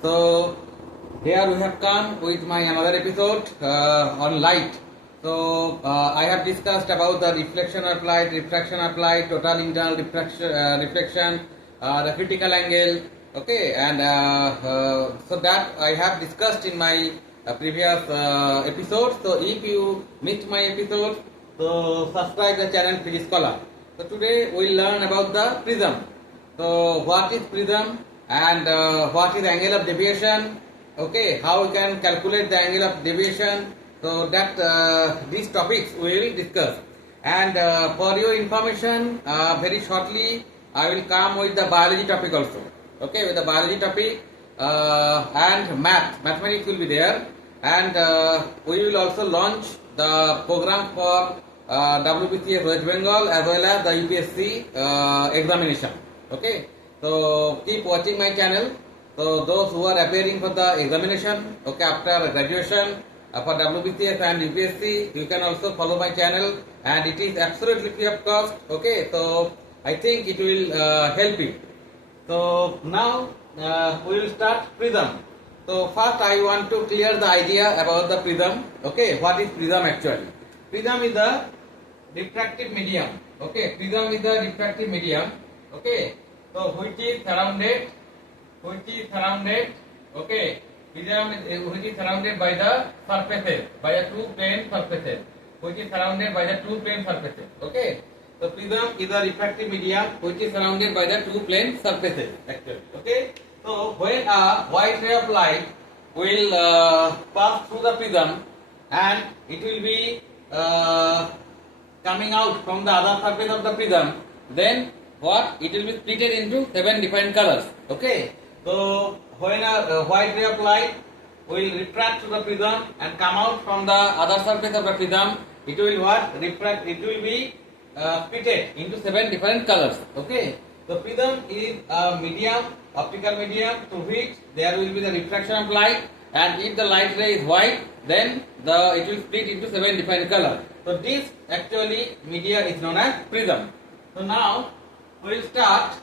So here we have come with my another episode on light. So I have discussed about the reflection of light, refraction of light, total internal reflection, the critical angle. Okay, and so that I have discussed in my previous episode. So if you missed my episode, so subscribe the channel Physics Scholar. So today we will learn about the prism. So what is prism and what is angle of deviation? Okay, how we can calculate the angle of deviation? So that these topics we will discuss. And for your information, very shortly I will come with the biology topic also. Okay, with the biology topic and mathematics will be there, and we will also launch the program for WBCS West Bengal as well as the UPSC examination. Okay, so keep watching my channel. So those who are appearing for the examination, okay, after graduation for WBCS and UPSC, you can also follow my channel, and it is absolutely free of cost. Okay, so I think it will help you. So now we will start prism. So first I want to clear the idea about the prism. Okay, what is prism actually? Prism is the refractive medium. Okay, prism is the refractive medium. Okay, so which is surrounded. Okay, prism is which is surrounded by the surfaces, by the two plane surfaces, which is surrounded by the two plane surfaces. Okay. So prism is a refractive medium which is surrounded by the two plane surfaces actually. Okay. So when a white ray of light will pass through the prism and it will be coming out from the other surface of the prism, then what? It will be split into 7 different colors. Okay. So when a white ray of light will refract to the prism and come out from the other surface of the prism, it will what? Refract. It will be split into 7 different colors. Okay. So prism is a medium, optical medium, through which there will be the refraction of light, and if the light ray is white, then it will split into 7 different colors. So this actually media is known as prism. So now we will start.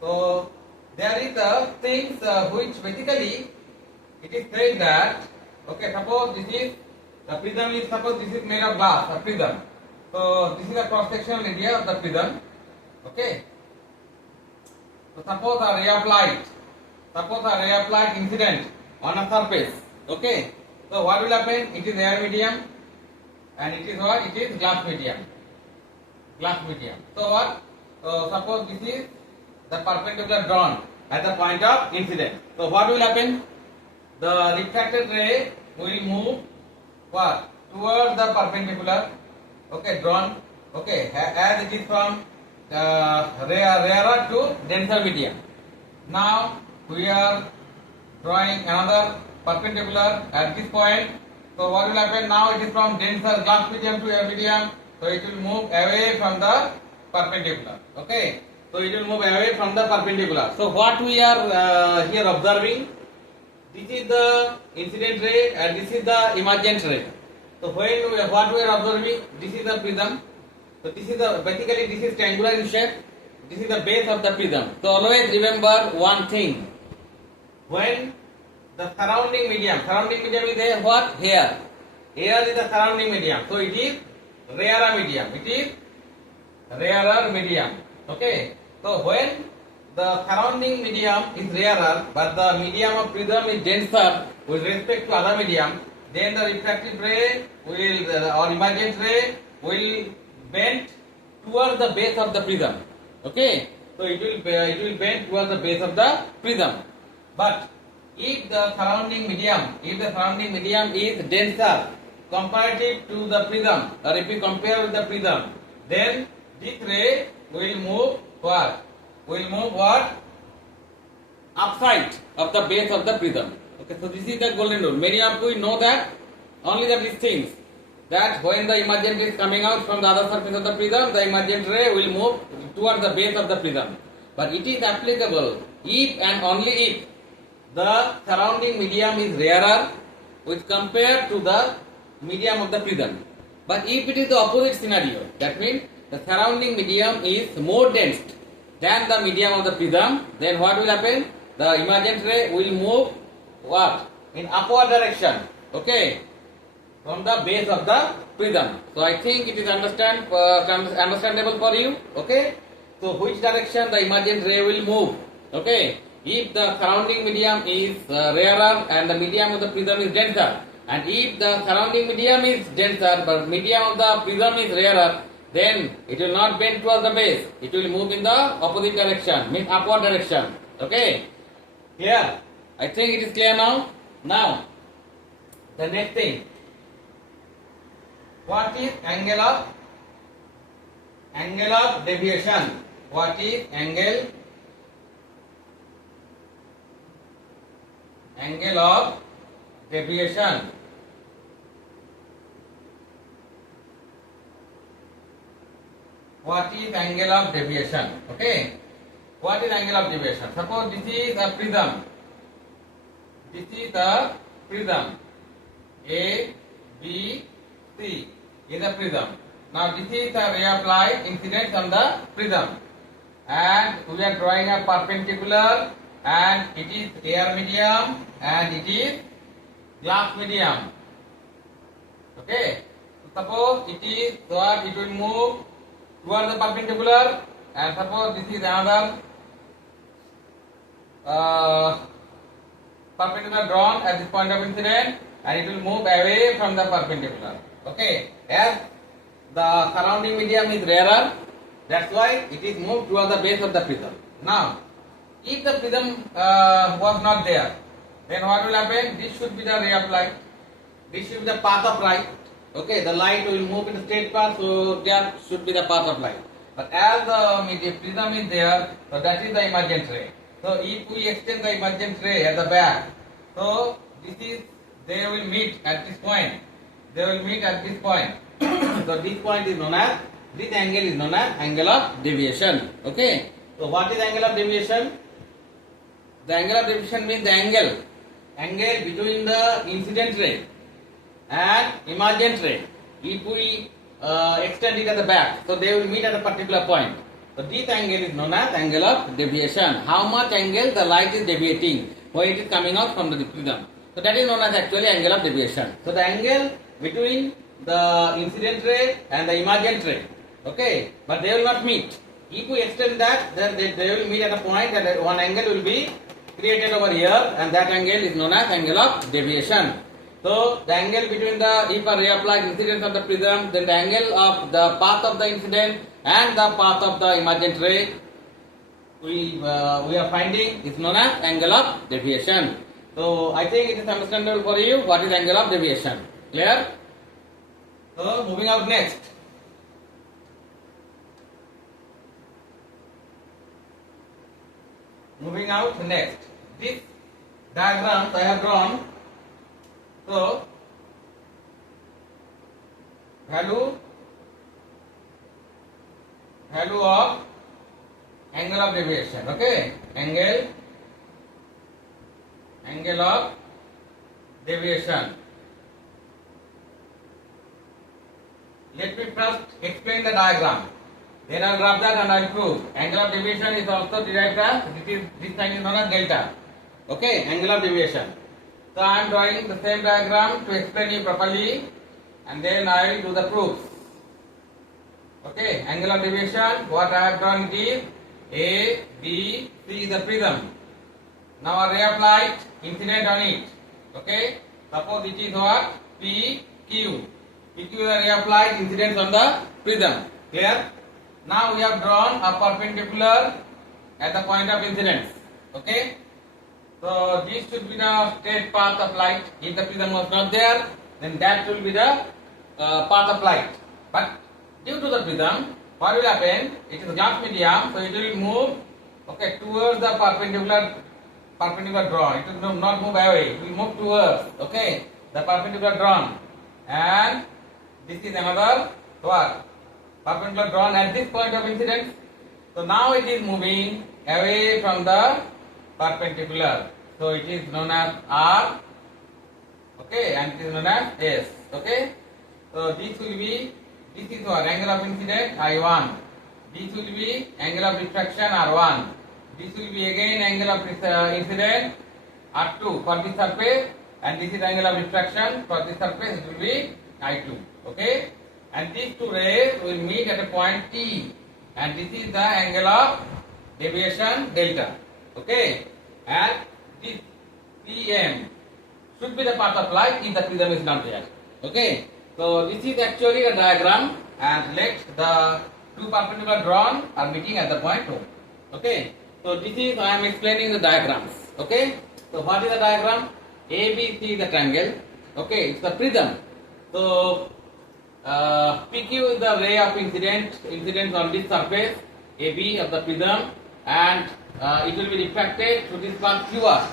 So there is the things which basically it is said that, okay, suppose this is the prism is, suppose this is made of glass, a prism. So this is the cross sectional area of the prism. Okay. So suppose a ray of light incident on a surface. Okay. So what will happen? It is air medium, and it is what? It is glass medium. So what? So suppose this is the perpendicular drawn at the point of incident. So what will happen? The refracted ray will move what? Towards the perpendicular. Okay, drawn. Okay, as it is from rarer to denser medium. Now we are drawing another perpendicular at this point. So what will happen? Now it is from denser glass medium to air medium. So it will move away from the perpendicular. Okay, so it will move away from the perpendicular. So what we are here observing? This is the incident ray and this is the emergent ray. So what we are observing, this is the prism. So this is the, basically this is triangular in shape. This is the base of the prism. So always remember one thing. When the surrounding medium is a what? Air. Air is the surrounding medium. So it is rarer medium. Okay. So when the surrounding medium is rarer, but the medium of prism is denser with respect to other medium, then the refractive ray will or emergent ray will bend towards the base of the prism. Okay, so it will bend towards the base of the prism. But if the surrounding medium is denser comparative to the prism, or if we compare with the prism, then this ray will move what? Upside of the base of the prism. Okay, so this is the golden rule. Many of you know that only these things, that when the emergent ray is coming out from the other surface of the prism, the emergent ray will move towards the base of the prism. But it is applicable if and only if the surrounding medium is rarer which compared to the medium of the prism. But if it is the opposite scenario, that means the surrounding medium is more dense than the medium of the prism, then what will happen? the emergent ray will move what? In upward direction. Okay, from the base of the prism. So I think it is understandable for you. Okay, so which direction the emergent ray will move? Okay, if the surrounding medium is rarer and the medium of the prism is denser, and if the surrounding medium is denser but medium of the prism is rarer, then it will not bend towards the base. It will move in the opposite direction, means upward direction. Okay, clear? I think it is clear now. Now, the next thing. What is angle of deviation? What is angle of deviation? What is angle of deviation? Okay. What is angle of deviation? Suppose this is a prism. This is a prism. A, B, C is a prism. Now this is a ray of light incident on the prism, and we are drawing a perpendicular, and it is air medium and it is glass medium. Okay. So suppose it is what, it will move towards the perpendicular, and suppose this is another perpendicular drawn at this point of incident, and it will move away from the perpendicular. Okay, as the surrounding medium is rarer, that's why it is moved towards the base of the prism. Now, if the prism was not there, then what will happen? This should be the ray of light. This should be the path of light. Okay, the light will move in a straight path, so there should be the path of light. But as the prism is there, so that is the emergent ray. So if we extend the emergent ray at the back, so they will meet at this point. They will meet at this point. So this point is known as, this angle is known as angle of deviation. Okay. So what is angle of deviation? The angle of deviation means the angle between the incident ray and emergent ray. If we extend it at the back, so they will meet at a particular point. So this angle is known as angle of deviation. How much angle the light is deviating when it is coming out from the prism. So that is known as actually angle of deviation. So the angle between the incident ray and the emergent ray. Okay, but they will not meet. If we extend that, then they will meet at a point, and one angle will be created over here, and that angle is known as angle of deviation. So the angle between if a ray of light incidents on the prism, then the angle of the path of the incident and the path of the emergent ray we are finding is known as angle of deviation. So I think it is understandable for you what is angle of deviation. Clear? So moving out next. This diagram I have drawn. So value of angle of deviation. Okay, angle of deviation. Let me first explain the diagram. Then I will graph that and I will prove. Angle of deviation is also derived as, this sign is known as delta. Okay, angle of deviation. So I am drawing the same diagram to explain you properly, and then I will do the proofs. Okay, angle of deviation, what I have drawn is A, B, C is the prism. Now a ray of light incident on it. Okay, suppose it is what? P, Q. PQ is a ray of light incident on the prism. Clear? Now we have drawn a perpendicular at the point of incidence. Okay. So this should be the straight path of light. If the prism was not there, then that will be the path of light. But due to the prism, what will happen? It is a glass medium, so it will move towards the perpendicular drawn. It will not move away. It will move towards the perpendicular drawn. And this is another what? Perpendicular drawn at this point of incidence. So now it is moving away from the perpendicular. So it is known as R, and it is known as S. So this is what? Angle of incidence I1. This will be angle of refraction R1. This will be again angle of incident R2 for this surface, and this is angle of refraction for this surface. It will be I2. Okay, and these two rays will meet at a point T, and this is the angle of deviation delta. Okay, and this PM should be the path of light if the prism is not there. Okay, so this is actually a diagram, and let the two perpendicular drawn are meeting at the point O. Okay, so this is I am explaining the diagrams. Okay, so what is the diagram? ABC is the triangle. Okay, it's the prism. So PQ is the ray of incidence on this surface AB of the prism, and it will be refracted to this part QR.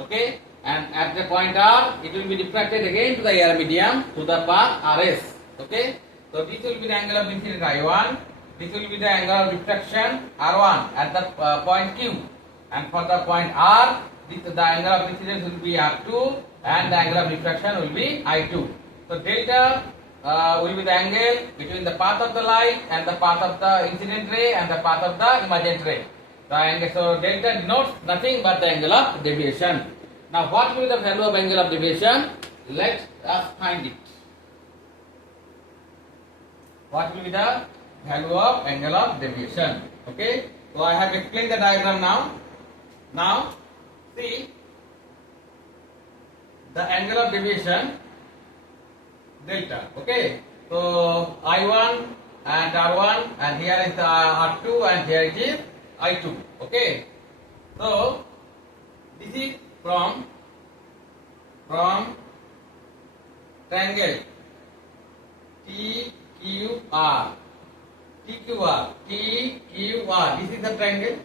Okay, and at the point R, it will be refracted again to the air medium to the path RS. Okay, so this will be the angle of incidence I1. This will be the angle of refraction R1 at the point Q, and for the point R, the angle of incidence will be R2, and the angle of refraction will be I2. So delta will be the angle between the path of the light and the path of the incident ray and the path of the emergent ray. The angle, so delta denotes nothing but the angle of deviation. Now what will be the value of angle of deviation? Let us find it. What will be the value of angle of deviation? Okay, so I have explained the diagram now. Now see the angle of deviation delta. Okay, so I1 and R1, and here is R2, and here it is I2. Okay, so this is from triangle TQR. This is the triangle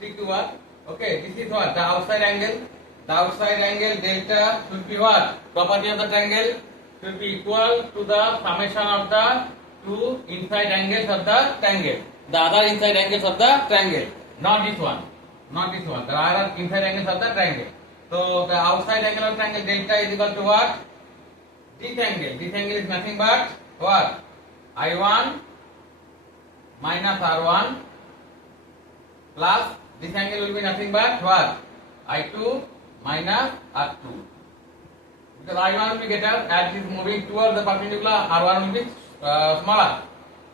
TQR. Okay, this is what? The outside angle. The outside angle delta should be what? Property of the triangle should be equal to the summation of the two inside angles of the triangle. The other inside angles of the triangle, not this one. Not this one. There are inside angles of the triangle. So the outside angle of triangle delta is equal to what? This angle. This angle is nothing but what? I1 minus R1 plus this angle will be nothing but what? I2 minus R2. Because I1 will be greater as it is moving towards the perpendicular, R1 will be smaller.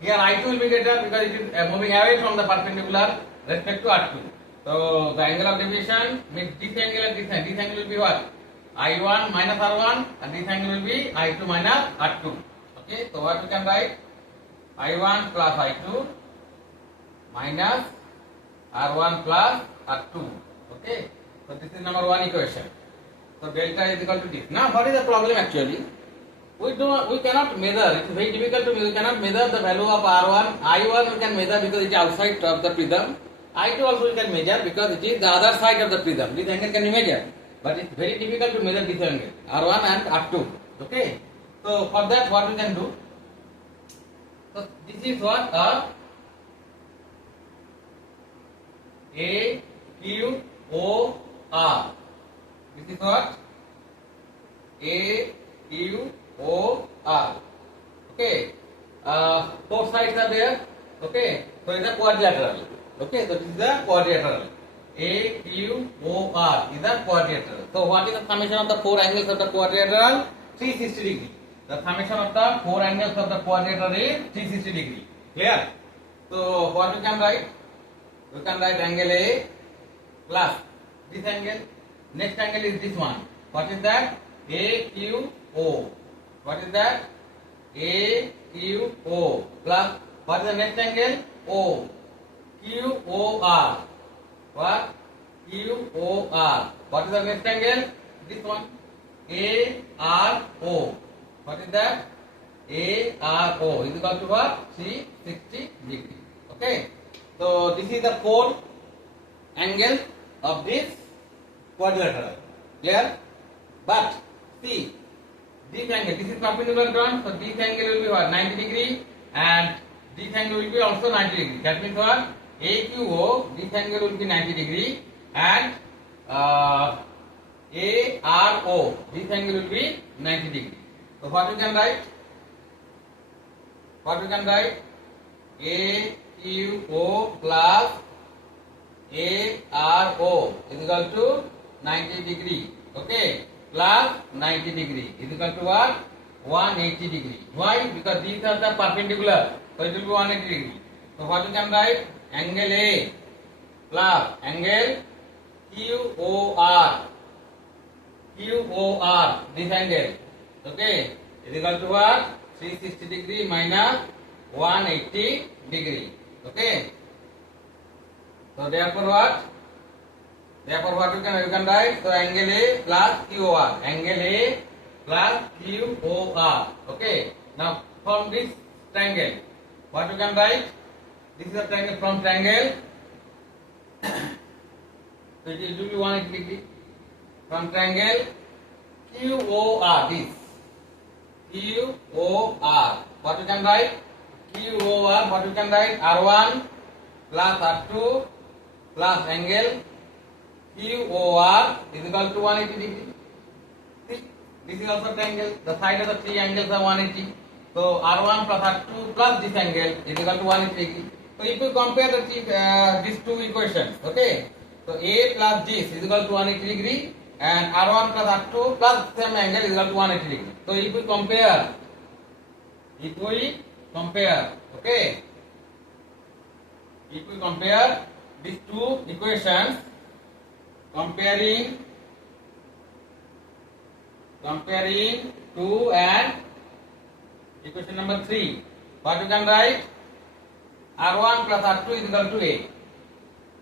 Here I2 will be greater because it is moving away from the perpendicular respect to R2. So the angle of deviation means this angle and this angle. This angle will be what? I1 minus R1, and this angle will be I2 minus R2. Okay, so what we can write? I1 plus I2 minus R1 plus R2. Okay, so this is number one equation. So delta is equal to this. Now what is the problem actually? We cannot measure. It is very difficult to measure. We cannot measure the value of R1. I1 we can measure because it is outside of the prism. I2 also we can measure because it is the other side of the prism. This angle can be measured, but it is very difficult to measure this angle, R1 and R2. Okay. So for that, what we can do? So this is what A Q O R. This is what? A Q O R. Okay. Both sides are there. Okay. So it is a quadrilateral. Okay. So this is the quadrilateral. A Q O R is a quadrilateral. So what is the summation of the four angles of the quadrilateral? 360 degree. The summation of the four angles of the quadrilateral is 360 degree. Clear? So what you can write? You can write angle A plus this angle. Next angle is this one. What is that? AQO. What is that? AQO plus what is the next angle? O. QOR. What? QOR. What is the next angle? This one. ARO. What is that? ARO is equal to what? 360 degree. Okay. So this is the four angles of this quadrilateral. Clear? But see, this angle, this is perpendicular drawn, so this angle will be what? 90 degree, and this angle will be also 90 degree. That means what? AQO, this angle will be 90 degree, and ARO, this angle will be 90 degree. So what we can write? What we can write? AQO plus ARO is equal to 90 degree. Okay, plus 90 degree is equal to what? 180 degree. Why? Because these are the perpendicular, so it will be 180 degree. So what you can write? Angle A plus angle QOR. QOR, this angle, okay, is equal to what? 360 degree minus 180 degree. Okay. So therefore what? Therefore what you can write? So angle A plus QOR. Angle A plus QOR. Okay. Now from this triangle, what you can write? This is a triangle. From triangle. So it will be 180 degree. From triangle QOR, this QOR. What you can write? QOR. What you can write? R1 plus R2 plus angle QOR is equal to 180 degree. See, this is also triangle. The side of the three angles are 180. So R1 plus R2 plus this angle is equal to 180 degree. So if you compare these two equations, okay. So A plus this is equal to 180 degree, and R1 plus R2 plus same angle is equal to 180 degree. So if we compare, okay. If we compare these two equations, comparing 2 and equation number 3, what you can write? R1 plus R2 is equal to A.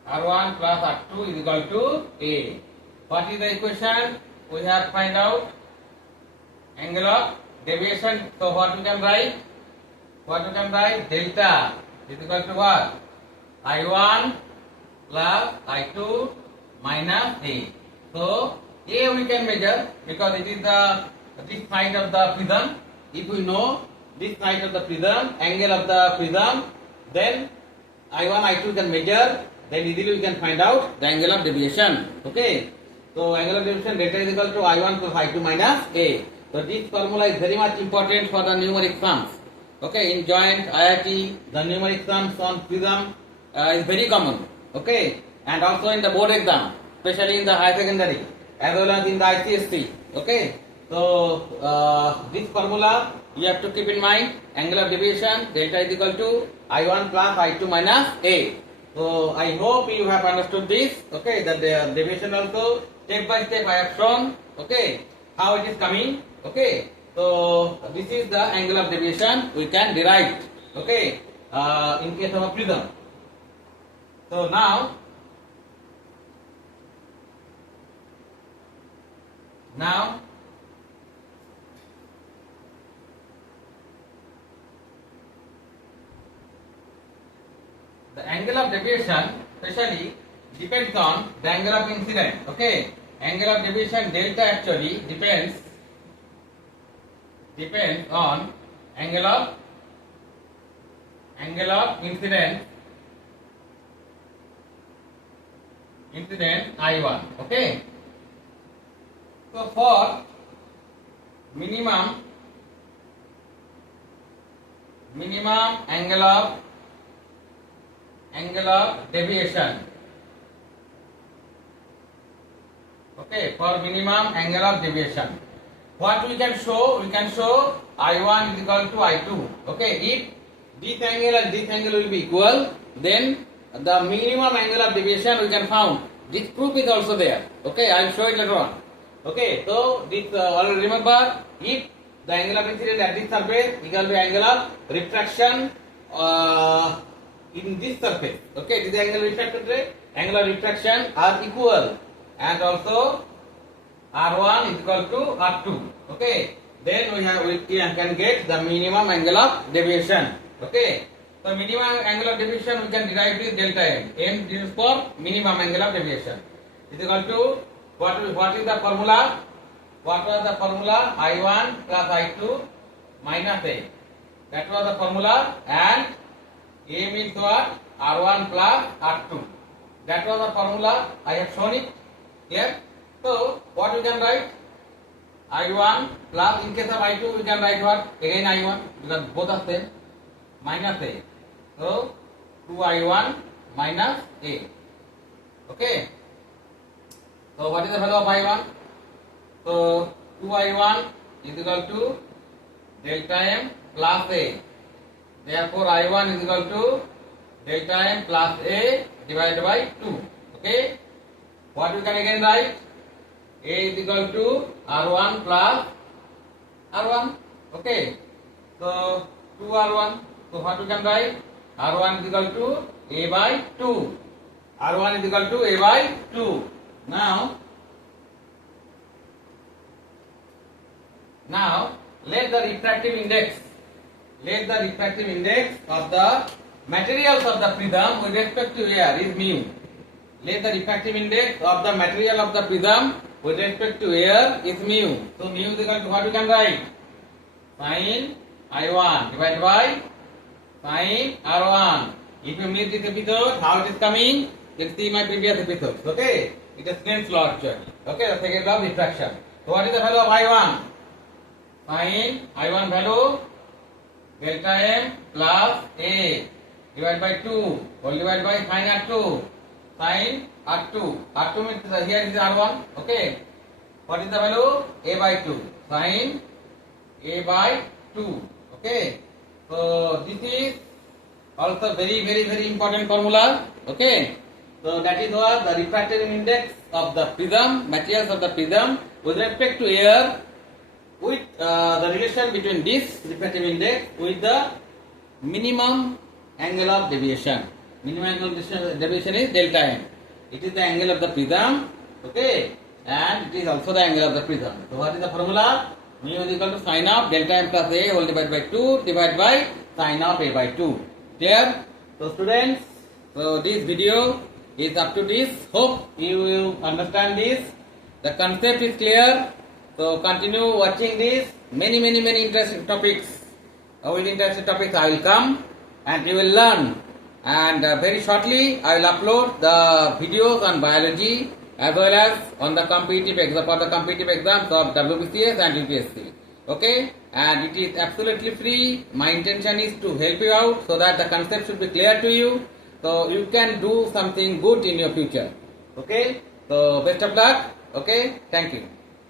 R1 plus R2 is equal to A. What is the equation? We have to find out angle of deviation. So what you can write? Delta is equal to what? I1 plus I2 minus A. So A we can measure because it is this side of the prism. If we know this side of the prism, angle of the prism, then I1, I2 can measure. Then easily we can find out the angle of deviation. Okay. So angle of deviation delta is equal to I1 plus I2 minus A. So this formula is very much important for the numeric sums. Okay. In joint, IIT, the numeric sums on prism is very common. Okay. And also in the board exam, especially in the higher secondary, as well as in the ICSC. Okay. So this formula you have to keep in mind. Angle of deviation delta is equal to I1 plus I2 minus A. So I hope you have understood this. Okay, that the deviation also step by step I have shown. Okay, how it is coming. Okay, so this is the angle of deviation we can derive. Okay, in case of a prism. So now the angle of deviation especially depends on the angle of incidence. Okay, angle of deviation delta actually depends on angle of incidence I1. Okay, so for minimum angle of deviation. Okay, for minimum angle of deviation, what we can show? We can show I1 is equal to I2. Okay, if this angle and this angle will be equal, then the minimum angle of deviation we can found. This proof is also there. Okay, I will show it later on. Okay, so this already remember, if the angle of incidence at this surface equal to angle of refraction in this surface. Okay, this angle of refracted ray, angle of refraction are equal, and also R1 is equal to R2. Okay, then we can get the minimum angle of deviation. Okay, so minimum angle of deviation we can derive this delta m. M is for minimum angle of deviation. Is equal to what is the formula? What was the formula? I1 plus I2 minus A. That was the formula, and A means what? R1 plus R2. That was the formula. I have shown it here. So what we can write? I1 plus, in case of I2 we can write what? Again I1, because both are same, minus A. So 2I1 minus A. Okay. So what is the value of I1? So 2I1 is equal to delta M plus A. Therefore I1 is equal to delta M plus A divided by 2. Okay. What we can again write? A is equal to R1 plus R1. Okay. So 2R1. So what we can write? R1 is equal to A by 2. R1 is equal to A by 2. Now let the refractive index of the materials of the prism with respect to air is mu. Let the refractive index of the material of the prism with respect to air is mu. So mu is equal to what we can write? Sin I1 divided by sin R1. If you miss this episode, how it is coming? You can see my previous episodes. Okay, it is Snell's law actually. Okay, the second law of refraction. So what is the value of I1? Sin I1 value delta M plus A divided by 2 whole divided by sin R2. Sin R2. R2 means here is R1. Okay. What is the value? A by 2. Sin A by 2. Okay. So this is also very important formula. Okay. So that is what the refractive index of the prism, materials of the prism with respect to air, with the relation between this refractive index with the minimum angle of deviation. Minimum angle of deviation is delta M. It is the angle of the prism, okay, and it is also the angle of the prism. So what is the formula? Mu is equal to sin of delta M plus A whole divided by 2 divided by sin of A by 2. Clear? So students, so this video is up to this. Hope you will understand this. The concept is clear. So continue watching this. Many interesting topics. With interesting topics I will come and you will learn. And very shortly I will upload the videos on biology as well as on the competitive exam for the competitive exams of WBCS and UPSC. Okay, and it is absolutely free. My intention is to help you out so that the concept should be clear to you, so you can do something good in your future. Okay, so best of luck. Okay, thank you.